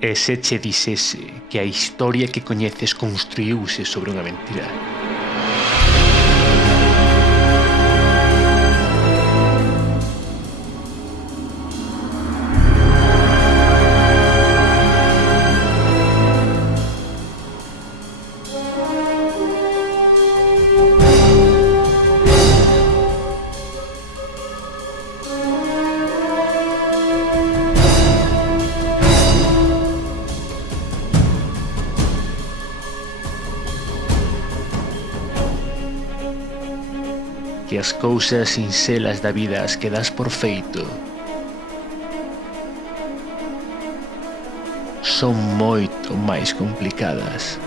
E se che dixese que a historia que coñeces construíuse sobre unha mentira? Que as cousas sinxelas da vida as que das por feito son moito máis complicadas.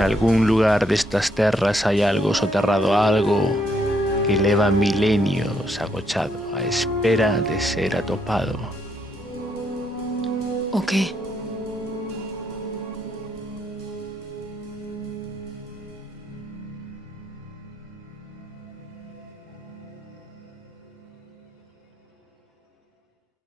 Nalgún lugar destas terras hai algo soterrado, algo que leva milenios agochado á espera de ser atopado. O que?